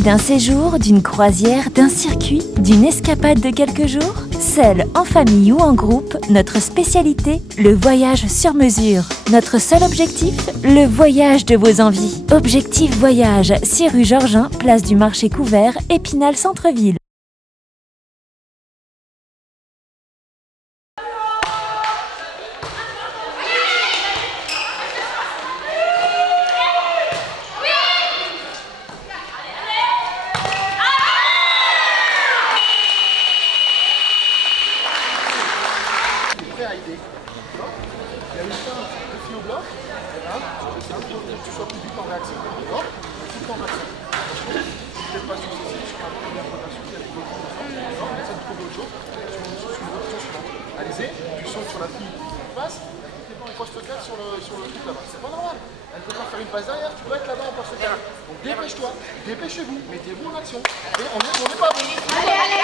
Envie d'un séjour, d'une croisière, d'un circuit, d'une escapade de quelques jours? Seul, en famille ou en groupe, notre spécialité, le voyage sur mesure. Notre seul objectif, le voyage de vos envies. Objectif Voyage, 6 rue Georgin, place du Marché Couvert, Épinal Centre-Ville. À aider. Il y a une fin de fille au bloc, tu sois plus vite en réaction. D'accord? Tout en réaction. Peut-être pas successif sur la première rotation, il y a des autres ensemble. D'accord? Essaie de trouver autre chose. Sur une rotation suivante. Allez-y, tu sautes sur la fille qui passe, tu pas en poste 4 sur le truc là-bas. C'est pas normal. Elle peut pas faire une passe derrière, tu dois être là-bas en poste 4. Donc dépêche-toi, dépêchez-vous, mettez-vous en action. Et on n'est pas bon. Allez,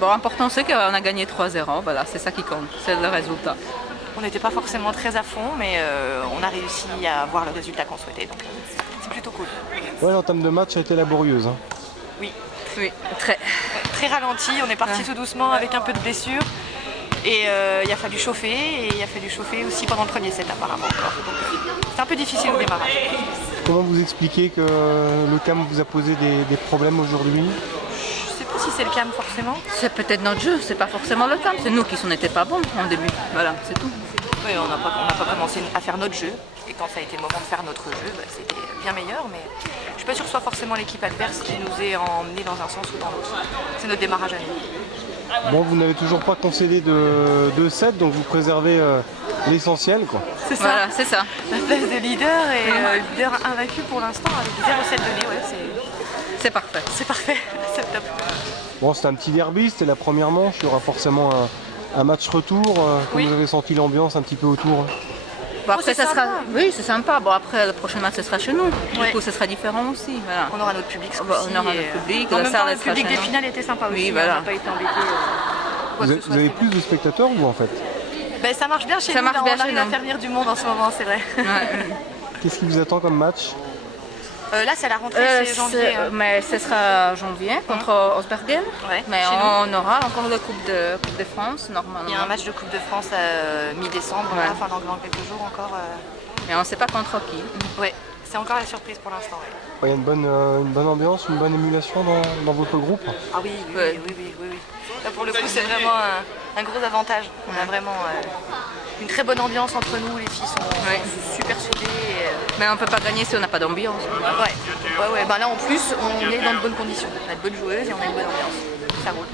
Bon, l'important c'est qu'on a gagné 3-0, voilà, c'est ça qui compte, c'est le résultat. On n'était pas forcément très à fond, mais on a réussi à avoir le résultat qu'on souhaitait, donc c'est plutôt cool. Ouais, l'entame de match a été laborieuse. Hein. Oui, Très ralenti, on est parti tout doucement avec un peu de blessure. Et il a fallu chauffer, et il a fallu chauffer aussi pendant le premier set apparemment encore. C'est un peu difficile au démarrage. Comment vous expliquez que le CAM vous a posé des problèmes aujourd'hui? Je sais pas si c'est le CAM forcément. C'est peut-être notre jeu, c'est pas forcément le temps, c'est nous qui n'étions pas bons en début, voilà, c'est tout. Oui, on n'a pas commencé à faire notre jeu, et quand ça a été le moment de faire notre jeu, bah, c'était bien meilleur, mais je ne suis pas sûre que ce soit forcément l'équipe adverse qui nous ait emmenés dans un sens ou dans l'autre. C'est notre démarrage à nous. Bon, vous n'avez toujours pas concédé de set, donc vous préservez l'essentiel, quoi. C'est ça. Voilà, c'est ça. La place de leader et leader invaincu pour l'instant avec 0-7 donnés, ouais, c'est parfait. C'est parfait, c'est top. Bon, c'était un petit derby, c'était la première manche, il y aura forcément un match retour. Oui. Vous avez senti l'ambiance un petit peu autour? Bon, après, c'est ça sera... sympa. Oui, c'est sympa. Bon, après, le prochain match, ce sera chez nous. Du Ouais. coup, ce sera différent aussi. Voilà. On aura notre public ce On coup-ci, aura et, notre public, en la même salle, temps, le elle sera public chez des nous. finales était sympa aussi, Oui, on voilà. n'a pas été embêtés. Vous avez plus de spectateurs, vous, en fait? Ben, ça marche bien chez Ça nous, marche là, bien on chez arrive à nous. faire venir du monde en ce moment, c'est vrai. Qu'est-ce qui vous attend comme match? Là, c'est la rentrée, c'est janvier. Hein. Mais ce sera janvier contre Osbergen. Ouais, Mais chez on aura encore la Coupe de France, normalement. Il y a un match de Coupe de France mi-décembre, Ouais. là, enfin dans quelques jours encore. Mais on ne sait pas contre qui. Ouais, c'est encore la surprise pour l'instant. Ouais. Il y a une bonne ambiance, une bonne émulation dans votre groupe? Ah oui, oui. Là, pour le coup, c'est vraiment un gros avantage. On a vraiment une très bonne ambiance entre nous, les filles sont super soudées. Mais on ne peut pas gagner si on n'a pas d'ambiance. Ouais. Bah, là, en plus, on est dans de bonnes conditions. On a de bonnes joueuses et on a une bonne ambiance. ça roule.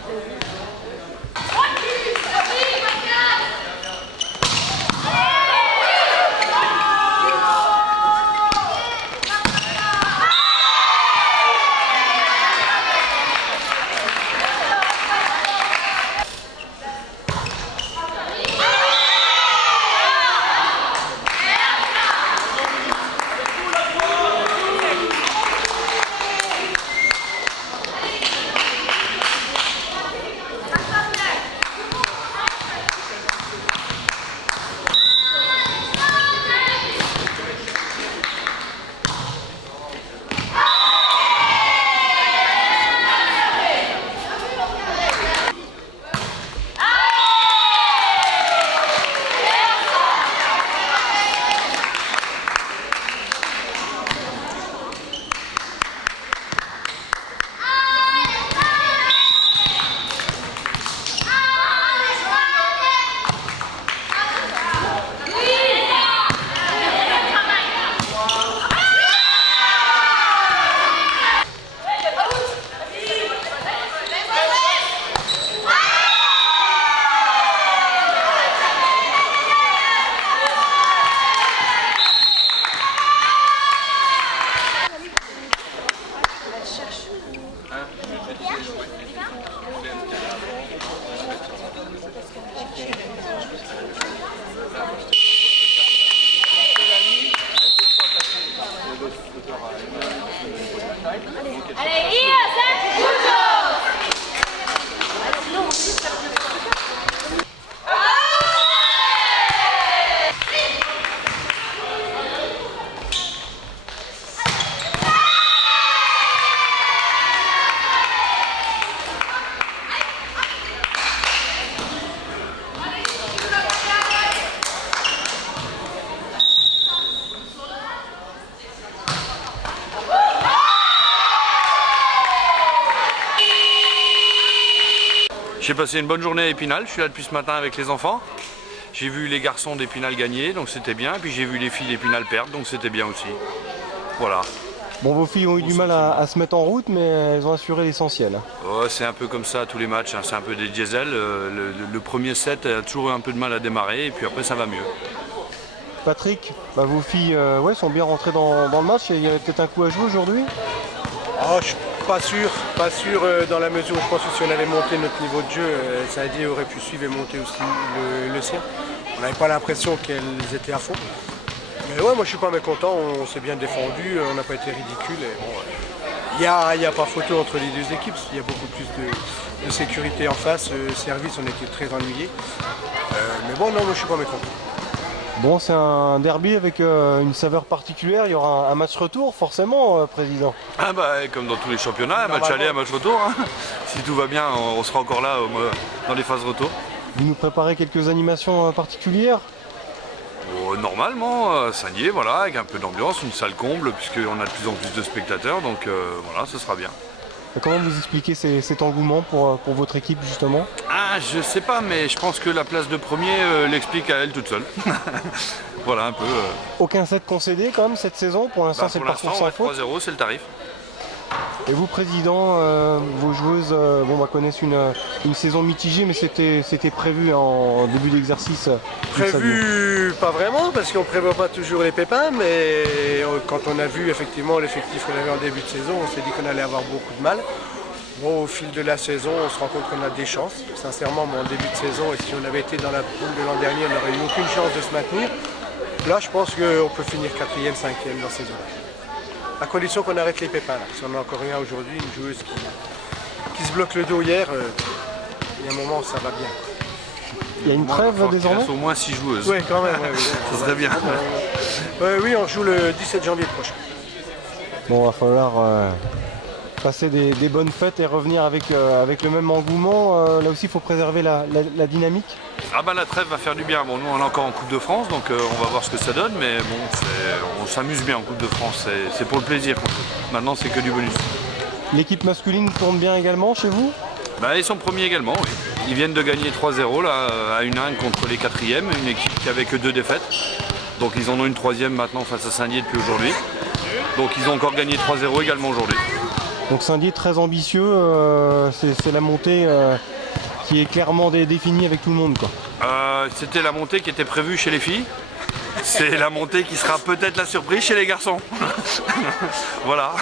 J'ai passé une bonne journée à Épinal, je suis là depuis ce matin avec les enfants. J'ai vu les garçons d'Épinal gagner, donc c'était bien. Puis j'ai vu les filles d'Épinal perdre, donc c'était bien aussi. Voilà. Bon, vos filles ont eu du mal à se mettre en route, mais elles ont assuré l'essentiel. Ouais, c'est un peu comme ça tous les matchs, hein. C'est un peu des diesels. Le premier set a toujours eu un peu de mal à démarrer, et puis après ça va mieux. Patrick, vos filles ouais, sont bien rentrées dans le match, et il y avait peut-être un coup à jouer aujourd'hui? Oh, je suis pas sûr dans la mesure où je pense que si on avait monté notre niveau de jeu, Saint-Dié aurait pu suivre et monter aussi le sien. On n'avait pas l'impression qu'elles étaient à fond. Mais ouais, moi je suis pas mécontent, on s'est bien défendu, on n'a pas été ridicule. Il n'y a pas photo entre les deux équipes, il y a beaucoup plus de sécurité en face, service on était très ennuyés. Mais bon, non, moi je suis pas mécontent. Bon, c'est un derby avec une saveur particulière, il y aura un match retour forcément, Président. Ah bah comme dans tous les championnats, un match aller, un match retour. Hein. Si tout va bien, on sera encore là dans les phases retour. Vous nous préparez quelques animations particulières? Normalement, Saint-Dié, voilà, avec un peu d'ambiance, une salle comble, puisqu'on a de plus en plus de spectateurs, donc voilà, ce sera bien. Et comment vous expliquez cet engouement pour votre équipe justement? Ah, je sais pas, mais je pense que la place de premier l'explique à elle toute seule. Voilà un peu. Aucun set concédé quand même cette saison? Pour l'instant, c'est le parcours sans faute. 3-0, c'est le tarif. Et vous, Président, vos joueuses connaissent une saison mitigée, mais c'était prévu en début d'exercice? Prévu, pas vraiment, parce qu'on ne prévoit pas toujours les pépins, mais quand on a vu effectivement l'effectif qu'on avait en début de saison, on s'est dit qu'on allait avoir beaucoup de mal. Bon, au fil de la saison, on se rend compte qu'on a des chances. Sincèrement, en début de saison, et si on avait été dans la poule de l'an dernier, on n'aurait eu aucune chance de se maintenir. Là, je pense qu'on peut finir 4e, 5e dans cette saison. À condition qu'on arrête les pépins. Là. Si on a encore rien aujourd'hui, une joueuse qui se bloque le dos hier, il y a un moment où ça va bien. Il y a une trêve désormais? Il reste au moins 6 joueuses. Oui, quand même. Ça serait bien. Oui, on joue le 17 janvier prochain. Bon, il va falloir passer des bonnes fêtes et revenir avec le même engouement. Là aussi, il faut préserver la dynamique. Ah bah la trêve va faire du bien. Bon, nous on est encore en Coupe de France, donc on va voir ce que ça donne, mais bon, on s'amuse bien en Coupe de France, c'est pour le plaisir. Maintenant c'est que du bonus. L'équipe masculine tourne bien également chez vous? Bah, ils sont premiers également, oui. Ils viennent de gagner 3-0 là, à 1-1 contre les 4e, une équipe qui avait que 2 défaites. Donc ils en ont une 3e maintenant face à Saint-Dié depuis aujourd'hui. Donc ils ont encore gagné 3-0 également aujourd'hui. Donc Saint-Dié très ambitieux, c'est la montée qui est clairement définie avec tout le monde, quoi. C'était la montée qui était prévue chez les filles. C'est la montée qui sera peut-être la surprise chez les garçons. Voilà.